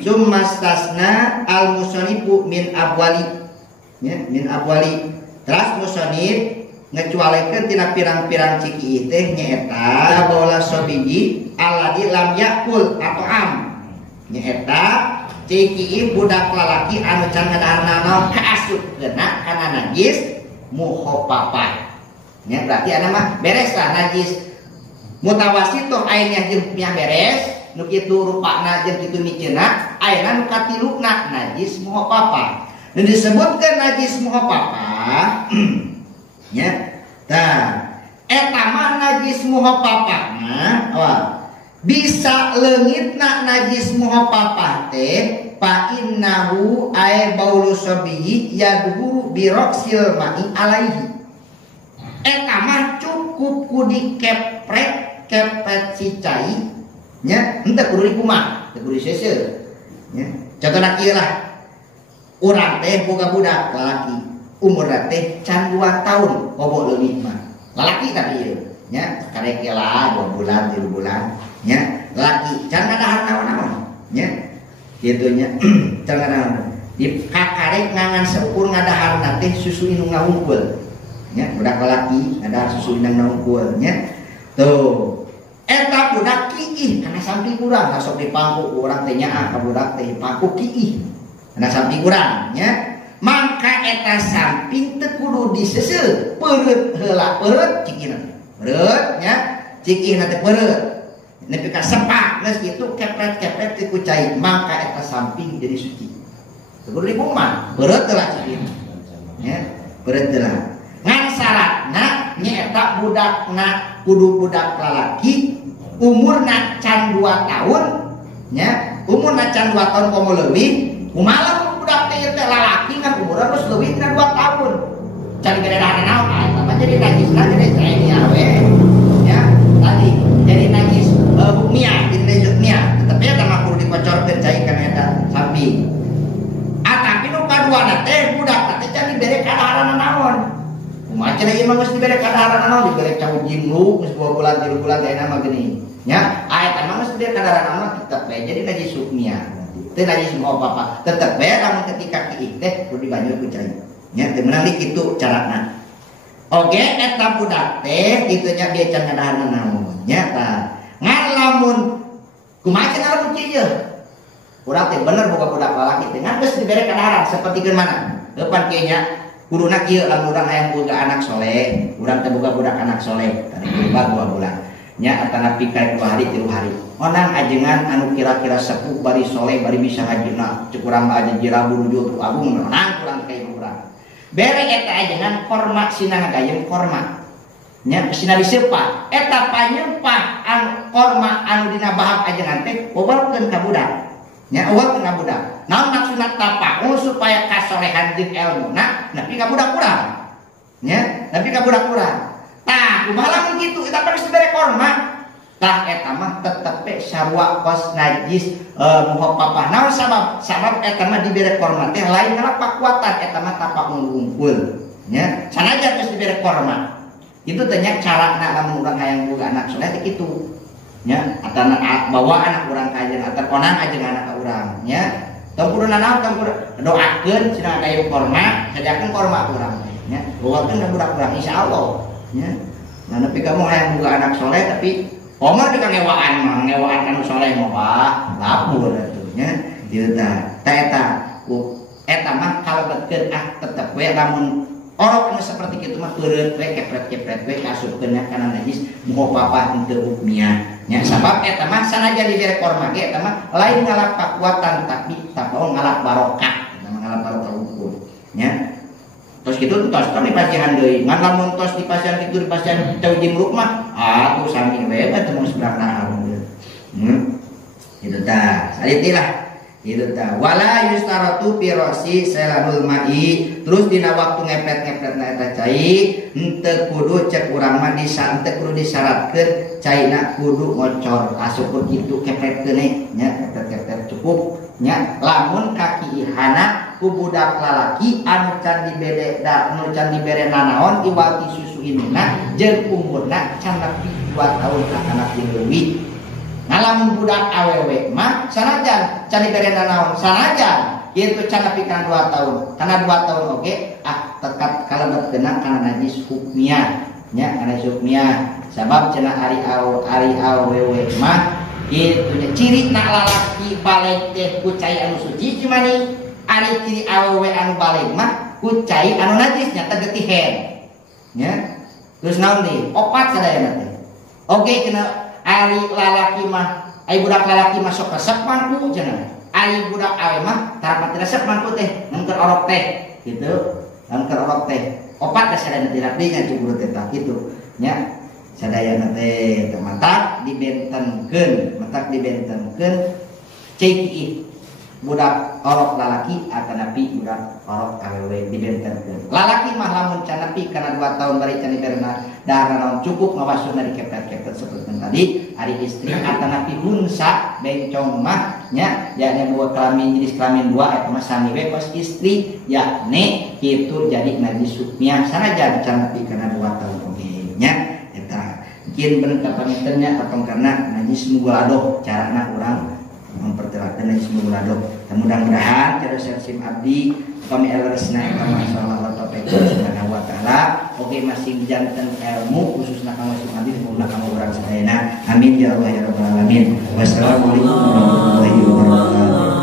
summa stasna al musonifu min abwali, ya, min abwali. Terus musonif ngecualikeun tina pirang-pirang ciki teh nyaeta baula sobiji alladzi lam yakul atau am, nyaeta ciki budak lalaki anu can ngadaharna naon kaasupkeuna kana najis muhopapa. Ya berarti ana mah beres lah najis mutawasitoh ayeuna jeung beres. Nu kitu rupana jeung kitu miceuna ayeuna nu katiluna najis muhopapa. Nu disebutkeun najis muhopapa nya tah eta mah najis muhopapa mah bisa leungitna najis muhopapa teh fa innahu ay baulu sabihi yadhuru bi raqsil ma'i alaihi. Eta mah cukup ku dikepret si cai nya henteu kudu dikumaha teu kudu seuseur nya contohna kieu lah urang teh boga budak lalaki umurna teh can 2 tahun bobo leuwih mah lalaki tapi ieu nya karek lah 2 bulan 3 bulan nya lalaki can ngadahar naon-naon nya kitu nya can ngadahar di kakarek ngangan seukur ngadaharna teh susu indung ngahungkul nya budak lalaki ngadahar susu indung ngahungkul nya tuh eta budak kiih karena samping urang sok dipangku urang teh nyaa ka budak teh pangku kiih karena samping urang nya mangka eta samping teu kudu diseuseul peureut heula peureut cikina peureut nya cikina teh peureut nepi ka sepak geus kitu kepret-kepret teh ku cai mangka eta samping jadi suci teu kudu dikumaha peureut heula cikina nya peureut heula ngan syaratna nyaeta budakna kudu budak lalaki umurna can 2 tahun nya umurna can 2 tahun komo leuwih kumaha budak teh teh lalaki kan umurna terus leuwih tina 2 tahun can beredana naon eta mah jadi najisna jadi cenah we ya tadi jadi najis hukmiyah jadi najis hukmiyah tetapi eta mah kudu dikocorkeun cai kana eta samping tapi nu kaduana teh budak teh can dibere kadaharan naon kumaha cenah ieu mah geus dibere kadaharan naon dibere cawu jimlu geus 2 bulan 3 bulan ayeuna mah geuning nya aya mah geus dibere kadaharan naon tetep we jadi najis hukmiyah teu najis moal apa tetep we lamun ketika kieu teh kudu dibanjur ku cai nya teu meunang di kitu carana oge eta budak teh kitu nya dia can ngadaharan naon nya tah ngan lamun kumaha cenah lamun kieu urang teh bener boga budak lalaki teh ngan geus dibere kadaharan sapertikeun mana depan kieu nya kuduna kieu lamun urang hayang boga anak soleh urang teh boga budak anak soleh tadi 2 bulan nya atana pikai 2 hari 3 hari onang ajengan anu kira-kira sepuh bari soleh bari bisa ngajina cek urang aja jirabu nuju agung menang urang kayak urang bere eta ajengan korma sina ngagayem korma nya sina diseupa eta panyeumpah korma anu dina bahag ajengan teh obalkeun ka budak nya obalkeun ka budak naon maksudna tapaul supaya kasolehan jeung elmuna nepi ka budak urang nya nepi ka budak urang tah kumaha lamun kitu eta geus dibere korma tah eta mah tetep sarua kos najis muhopapah naon sabab eta mah dibere korma teh lain ngalah pakuatan eta mah tapak ngungkul nya sanajan geus dibere korma itu teh nya carana lamun urang hayang boga anak soleh teh kitu nya atana bawa anak urang ka ajeun atau konang ajeun anak ka urang nya tempuruna naon tempur doakeun cenah kayu korma sadiakeun korma urang nya bawakeun ka budak urang insyaallah nya nah nepi kamu hayang boga anak soleh tapi omor di ngewaan mah ngewaan anu soleh mah lapur atuh nya dieu tah eta mah kalebetkeun tetep we lamun orok anu saperti kitu mah peureut we kepret-kepret we kasupkeun kana najis muhopapah henteu hukmiyah nya sabab eta mah sanajan dibere korma ge eta mah lain ngalap pakuatan tapi ngalap barokah ngalap barokah hukum nya tos kitu tos kan dipasihan deui ngan lamun tos dipasihan kitu dipasihan cau jimruk mah atuh sami we teh mun seberang naon kitu tah salitilah kitu tah wala yustaratu fi rasi salamul ma'i terus dina waktu ngepret-ngepretna eta cai henteu kudu cek urang mah henteu kudu disyaratkeun caina kudu ngocor asukur kitu kepretkeun nya kepret-kepret cukup nya lamun kaki ihana ku budak lalaki anu can dibere nanaon iwati susu induna jeung umurna can nepi 2 tahun ka anak jeung leuwih ngalamun budak awewe mah sanajan can diberena naon sanajan kitu can nepi kana 2 tahun kana 2 tahun oge tetep kalebet kena kana najis hukmiyah nya kana hukmiyah sabab cenah ari awewe mah kitu nya ciri na lalaki balik teh ku cai anu suci cumani ari ciri awewe anu balik mah ku cai anu najisnya tegetihen nya terus naon deui opat sadayana teh oge kena ari lalaki mah ai budak lalaki mah sok resep mangku cenah ari budak awe mah tarapan resep mangku teh ngeunkeur orok teh gitu ngeunkeur orok teh opat da sadayana teh dinya cukup teh tah kitu nya sadayana teh matak dibentenkeun ceki budak orok lalaki atanapi budak orok awewe dibentenkeun lalaki mah lamun can nepi kana 2 tahun bari can diberena dahar naon cukup ngawasuna dikepet-kepet saperti tadi ari istri atanapi hunsa bencong mah nya yakni dua kelamin jenis kelamin 2 eta mah sami we kos istri yakni kitu jadi najis hukmiyah sanajan can nepi kana 2 tahun oge nya eta mungkin bener kapangintennya atau karena najis muguladoh carana urang mempertilakan najis muguladoh. Mudah-mudahan cara sim abdi kami elresna eta masalah wa taufiq subhanahu wa taala oge masih janten ilmu khususna kang sim abdi mudah kang urang sadayana amin ya Allah ya rabbal alamin wassalamualaikum warahmatullahi wabarakatuh.